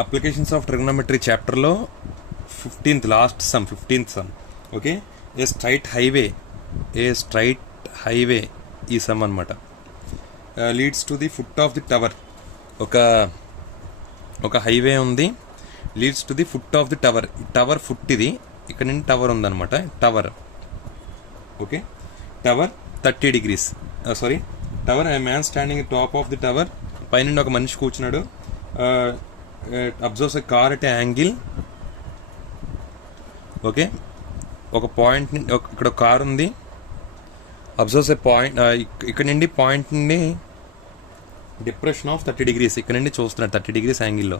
Applications of trigonometry చాప్టర్లో 15th some okay. A straight highway ఈ some అనమాట. Leads to the foot of the tower. ఒక highway ఉంది, leads to the foot of the tower. Tower foot ఇది, ఇక్కడ నుండి tower ఉందన్నమాట. Tower okay. Tower 30 degrees. Sorry, tower A man standing top of the tower. పైన ఒక మనిషి కూర్చున్నాడు. Absorbs a car at angle. Okay, ఒక పాయింట్ ఇక్కడ ఒక కార్ ఉంది. అబ్జర్వ్స్ ఎ పాయింట్, ఇక్కడ నుండి పాయింట్ నుండి డిప్రెషన్ ఆఫ్ 30 degrees, ఇక్కడ నుండి చూస్తున్నాడు 30 degrees యాంగిల్లో.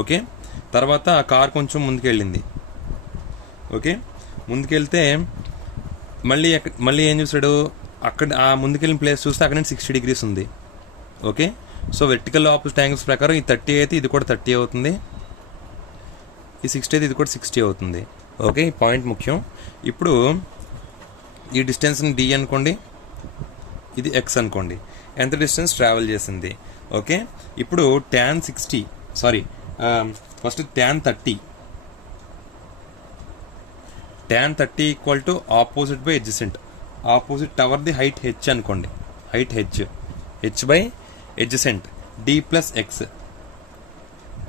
ఓకే, తర్వాత ఆ కార్ కొంచెం ముందుకెళ్ళింది. ఓకే, ముందుకెళ్తే మళ్ళీ ఏం చూసాడు, అక్కడ ఆ ముందుకెళ్ళిన ప్లేస్ చూస్తే అక్కడ నుంచి 60 degrees ఉంది. Okay, so vertical opposite angles ప్రకారం ఈ 30 అయితే ఇది కూడా 30 అవుతుంది, ఈ 60 అయితే ఇది కూడా 60 అవుతుంది. ఓకే, ఈ పాయింట్ ముఖ్యం. ఇప్పుడు ఈ డిస్టెన్స్ని డి అనుకోండి, ఇది ఎక్స్ అనుకోండి, ఎంత డిస్టెన్స్ ట్రావెల్ చేసింది. ఓకే, ఇప్పుడు first tan 30 equal to opposite by adjacent. Opposite టవర్ది హైట్ హెచ్ అనుకోండి, height h by adjacent d plus x.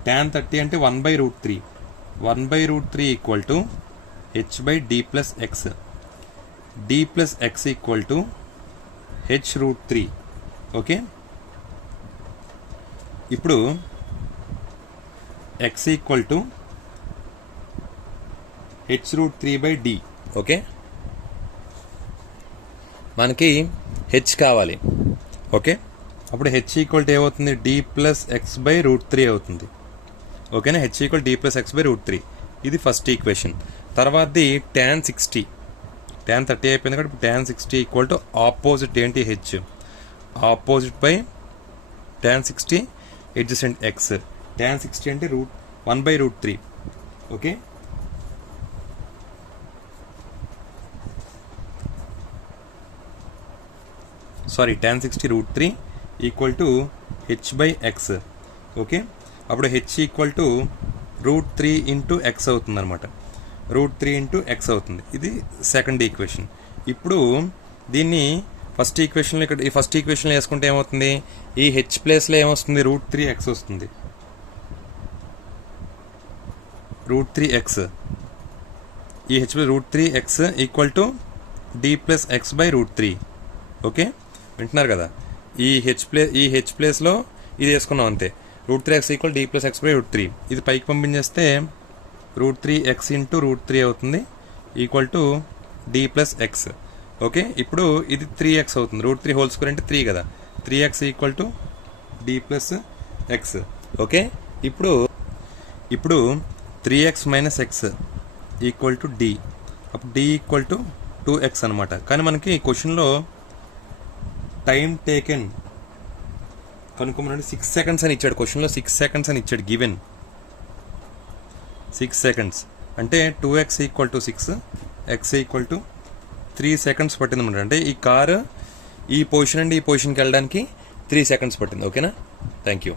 tan 30 అంటే 1/√3. 1/√3 equal to h by d plus x. D plus x equal to h√3. Okay, ఇప్పుడు x equal to h√3/d. Okay, మనకి h కావాలి. Okay, అప్పుడు h equal to ఏమవుతుంది, d plus X by √3 అవుతుంది. ఓకేనా, H equal d plus X by √3. ఇది first equation. తర్వాతది tan 30 అయిపోయింది కాబట్టి tan 60 ఈక్వల్ టు ఆపోజిట్ ఏంటి, h, opposite by tan 60 adjacent x. tan 60 అంటే 1/√3. Okay, sorry, tan 60 √3 equal to h by x. Okay, అప్పుడు h equal to √3 into x అవుతుంది అనమాట. √3 into x అవుతుంది. ఇది సెకండ్ ఈక్వేషన్. ఇప్పుడు దీన్ని ఫస్ట్ ఈక్వేషన్లో, ఇక్కడ ఈ ఫస్ట్ ఈక్వేషన్లో వేసుకుంటే ఏమవుతుంది, ఈ హెచ్ ప్లేస్లో ఏమొస్తుంది, √3x వస్తుంది. √3x, ఈ H plus √3x equal to D plus X by √3. Okay, వింటున్నారు కదా, ఈ హెచ్ ప్లేస్లో ఇది వేసుకున్నాం అంతే. √3x equal D plus X by √3. ఇది పైకి పంపించేస్తే √3x ఇంటూ √3 అవుతుంది, equal to D plus X. Okay, ఇప్పుడు ఇది 3x అవుతుంది. √3 హోల్ స్క్వేర్ అంటే 3 కదా, 3x equal to D plus X. Okay, ఇప్పుడు 3x minus X equal to D. అప్పుడు డి ఈక్వల్ టు 2x అనమాట. కానీ మనకి క్వశ్చన్లో టైం టేకెన్ కనుక్కోమనండి 6 seconds అని ఇచ్చాడు. క్వశ్చన్లో 6 seconds అని ఇచ్చాడు, గివెన్ 6 seconds. అంటే 2x equal to 6, x equal to 3 seconds పట్టింది అనమాట. అంటే ఈ కారు ఈ పొజిషన్ నుండి ఈ పొజిషన్కి వెళ్ళడానికి 3 seconds పట్టింది. ఓకేనా, థ్యాంక్ యూ.